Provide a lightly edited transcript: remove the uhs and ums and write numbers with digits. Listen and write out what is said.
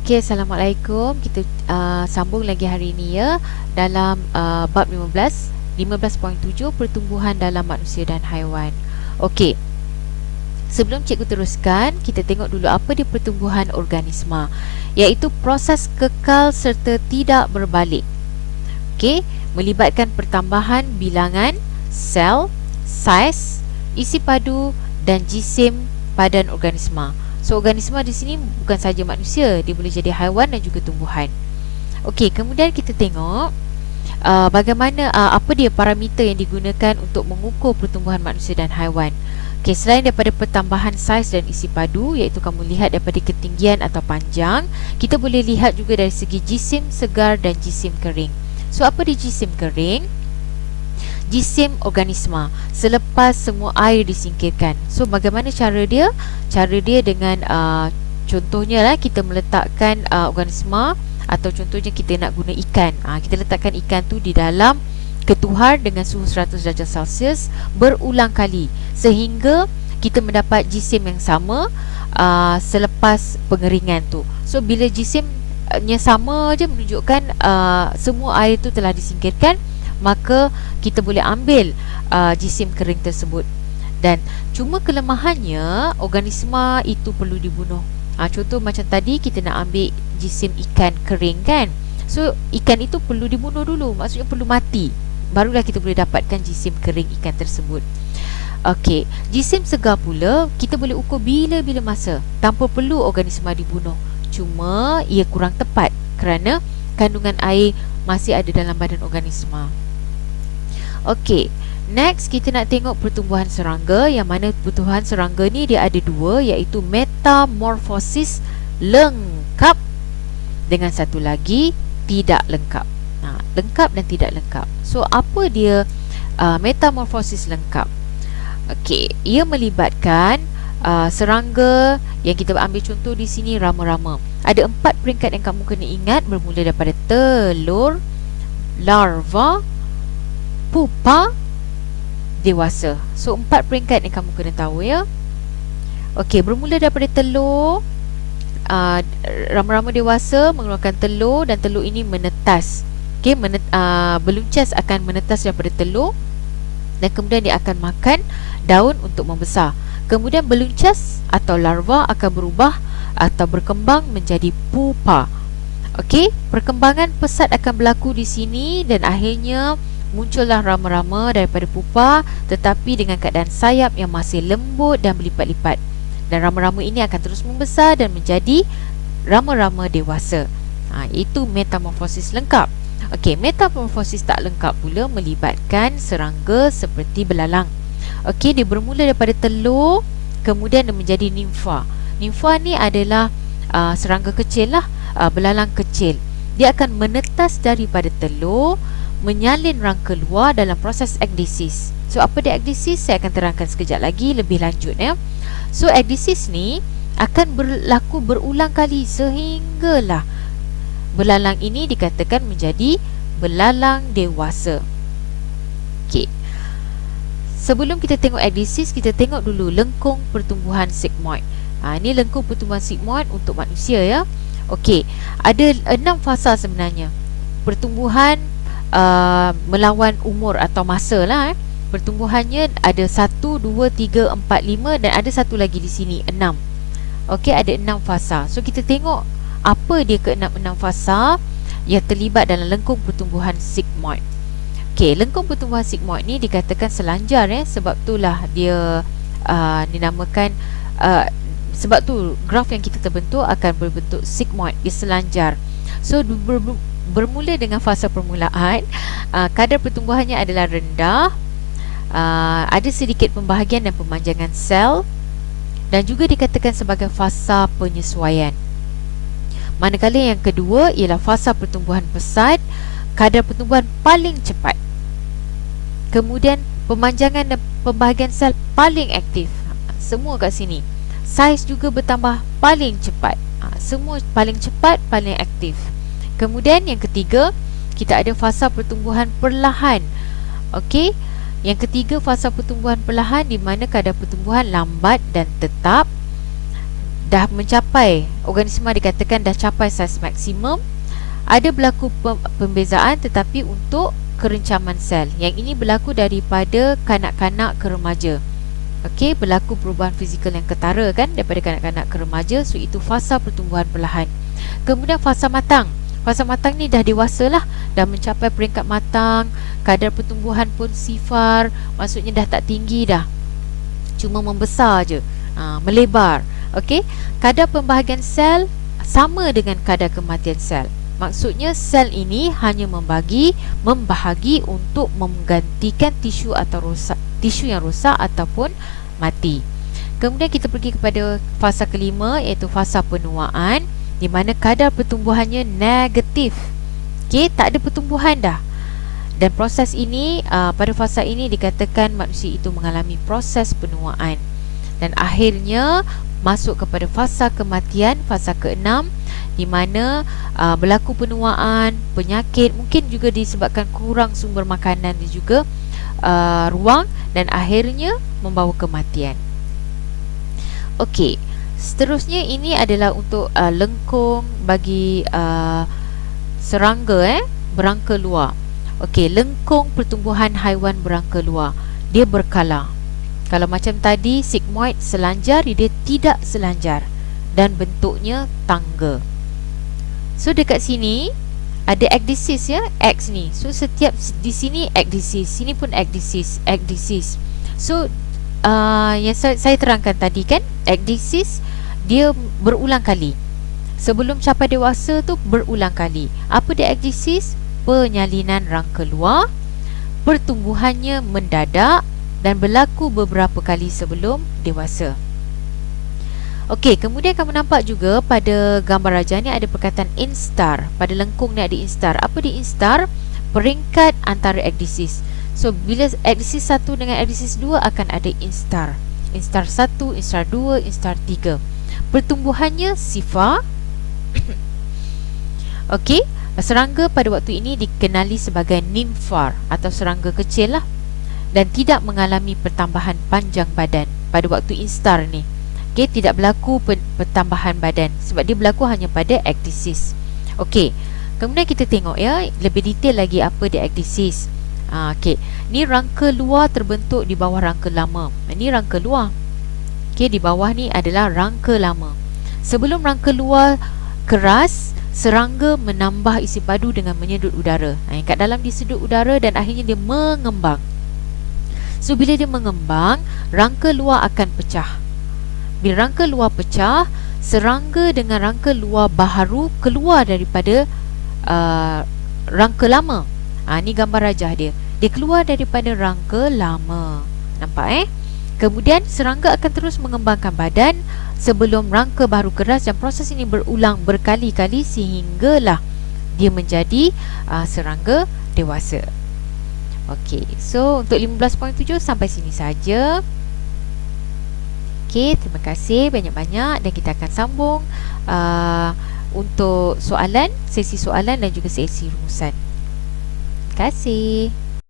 Okey, Assalamualaikum. Kita sambung lagi hari ini ya dalam bab 15.7 pertumbuhan dalam manusia dan haiwan. Okey, sebelum cikgu teruskan, kita tengok dulu apa dia pertumbuhan organisma, iaitu proses kekal serta tidak berbalik. Okey, melibatkan pertambahan bilangan sel, saiz, isi padu dan jisim badan organisma. So, organisma di sini bukan saja manusia, dia boleh jadi haiwan dan juga tumbuhan. Okey, kemudian kita tengok bagaimana apa dia parameter yang digunakan untuk mengukur pertumbuhan manusia dan haiwan. Okey, selain daripada pertambahan saiz dan isi padu, iaitu kamu lihat daripada ketinggian atau panjang, kita boleh lihat juga dari segi jisim segar dan jisim kering. So, apa dia jisim kering? Jisim organisma selepas semua air disingkirkan. So, bagaimana cara dia? Cara dia dengan contohnya lah, kita meletakkan organisma, atau contohnya kita nak guna ikan. Kita letakkan ikan tu di dalam ketuhar dengan suhu 100 darjah Celsius berulang kali sehingga kita mendapat jisim yang sama selepas pengeringan tu. So, bila jisimnya sama je menunjukkan semua air tu telah disingkirkan, maka kita boleh ambil jisim kering tersebut. Dan cuma kelemahannya, organisma itu perlu dibunuh. Contoh macam tadi, kita nak ambil jisim ikan kering kan. So, ikan itu perlu dibunuh dulu, maksudnya perlu mati, barulah kita boleh dapatkan jisim kering ikan tersebut. Okey, jisim segar pula kita boleh ukur bila-bila masa tanpa perlu organisma dibunuh. Cuma ia kurang tepat kerana kandungan air masih ada dalam badan organisma. Okey, next kita nak tengok pertumbuhan serangga, yang mana pertumbuhan serangga ni dia ada dua, iaitu metamorfosis lengkap dengan satu lagi tidak lengkap. Lengkap dan tidak lengkap. So, apa dia metamorfosis lengkap? Okey, ia melibatkan serangga yang kita ambil contoh di sini, rama-rama. Ada 4 peringkat yang kamu kena ingat, bermula daripada telur, larva, pupa, dewasa. So, 4 peringkat yang kamu kena tahu ya. Okey, bermula daripada telur, rama-rama dewasa mengeluarkan telur dan telur ini menetas. Okey, beluncas akan menetas daripada telur dan kemudian dia akan makan daun untuk membesar. Kemudian beluncas atau larva akan berubah atau berkembang menjadi pupa. Okey, perkembangan pesat akan berlaku di sini dan akhirnya muncullah rama-rama daripada pupa, tetapi dengan keadaan sayap yang masih lembut dan berlipat-lipat. Dan rama-rama ini akan terus membesar dan menjadi rama-rama dewasa. Itu metamorfosis lengkap. Okey, metamorfosis tak lengkap pula melibatkan serangga seperti belalang. Okey, dia bermula daripada telur, kemudian dia menjadi nimfa. Nimfa ni adalah serangga kecil lah, belalang kecil. Dia akan menetas daripada telur, menyalin rangka luar dalam proses ekdisis. So, apa dia ekdisis? Saya akan terangkan sekejap lagi lebih lanjut ya. So, ekdisis ni akan berlaku berulang kali sehinggalah belalang ini dikatakan menjadi belalang dewasa. Okey, sebelum kita tengok ekdisis, kita tengok dulu lengkung pertumbuhan sigmoid. Ini lengkung pertumbuhan sigmoid untuk manusia ya. Okey, ada 6 fasa sebenarnya. Pertumbuhan melawan umur atau masa lah. Pertumbuhannya ada 1, 2, 3, 4, 5 dan ada satu lagi di sini 6. Okey, ada 6 fasa. So, kita tengok apa dia ke-6 fasa yang terlibat dalam lengkung pertumbuhan sigmoid. Okey, lengkung pertumbuhan sigmoid ni dikatakan selanjar sebab itulah dia dinamakan sebab tu graf yang kita terbentuk akan berbentuk sigmoid, dia selanjar. So, bermula dengan fasa permulaan, kadar pertumbuhannya adalah rendah, ada sedikit pembahagian dan pemanjangan sel, dan juga dikatakan sebagai fasa penyesuaian. Manakala yang kedua ialah fasa pertumbuhan pesat, kadar pertumbuhan paling cepat. Kemudian pemanjangan dan pembahagian sel paling aktif. Semua kat sini. Saiz juga bertambah paling cepat. Semua paling cepat, paling aktif. Kemudian yang ketiga, kita ada fasa pertumbuhan perlahan. Okey, yang ketiga fasa pertumbuhan perlahan, di mana kadar pertumbuhan lambat dan tetap. dah mencapai, organisma dikatakan dah capai saiz maksimum, ada berlaku pembezaan tetapi untuk kerencaman sel. Yang ini berlaku daripada kanak-kanak ke remaja. Okey, berlaku perubahan fizikal yang ketara kan daripada kanak-kanak ke remaja. So itu fasa pertumbuhan perlahan. Kemudian fasa matang. Fasa matang ni dah dewasa lah, dah mencapai peringkat matang, kadar pertumbuhan pun sifar, maksudnya dah tak tinggi dah, cuma membesar je, melebar. Okey, kadar pembahagian sel sama dengan kadar kematian sel. Maksudnya sel ini hanya membahagi untuk menggantikan tisu atau tisu yang rosak ataupun mati. Kemudian kita pergi kepada fasa kelima, iaitu fasa penuaan, di mana kadar pertumbuhannya negatif. Okey, tak ada pertumbuhan dah. Dan proses ini, pada fasa ini dikatakan manusia itu mengalami proses penuaan. Dan akhirnya masuk kepada fasa kematian, fasa ke-6, di mana berlaku penuaan, penyakit, mungkin juga disebabkan kurang sumber makanan dan juga ruang, dan akhirnya membawa kematian. Okey, seterusnya ini adalah untuk lengkung bagi serangga berangka luar. Okey, lengkung pertumbuhan haiwan berangka luar, dia berkala. Kalau macam tadi sigmoid selanjar, dia tidak selanjar dan bentuknya tangga. So dekat sini ada ekdisis ya, X ni. So setiap di sini ekdisis, sini pun ekdisis. So yang saya terangkan tadi kan, ekdisis dia berulang kali. Sebelum capai dewasa tu berulang kali. Apa dia ekdisis? Penyalinan rangka luar, pertumbuhannya mendadak dan berlaku beberapa kali sebelum dewasa. Okey, kemudian kamu nampak juga pada gambar rajah ni ada perkataan instar. Pada lengkung ni ada instar. Apa dia instar? Peringkat antara ekdisis. So bila ekdisis 1 dengan ekdisis 2 akan ada instar. Instar 1, instar 2, instar 3. Pertumbuhannya sifar. Okey, serangga pada waktu ini dikenali sebagai nimfar atau serangga kecil lah, dan tidak mengalami pertambahan panjang badan pada waktu instar ni. Okey, tidak berlaku pertambahan badan sebab dia berlaku hanya pada ekdisis. Okey, kemudian kita tengok ya lebih detail lagi apa dia ekdisis. Okey, ni rangka luar terbentuk di bawah rangka lama. Ini rangka luar. Okey, di bawah ni adalah rangka lama. Sebelum rangka luar keras, serangga menambah isi padu dengan menyedut udara. Kat dalam disedut udara dan akhirnya dia mengembang. So bila dia mengembang, rangka luar akan pecah. Bila rangka luar pecah, serangga dengan rangka luar baharu keluar daripada rangka lama. Ni gambar rajah dia. Dia keluar daripada rangka lama. Nampak Kemudian serangga akan terus mengembangkan badan sebelum rangka baru keras, dan proses ini berulang berkali-kali sehinggalah dia menjadi serangga dewasa. Okey, so untuk 15.7 sampai sini saja. Okey, terima kasih banyak-banyak dan kita akan sambung untuk soalan, sesi soalan dan juga sesi rumusan. Terima kasih.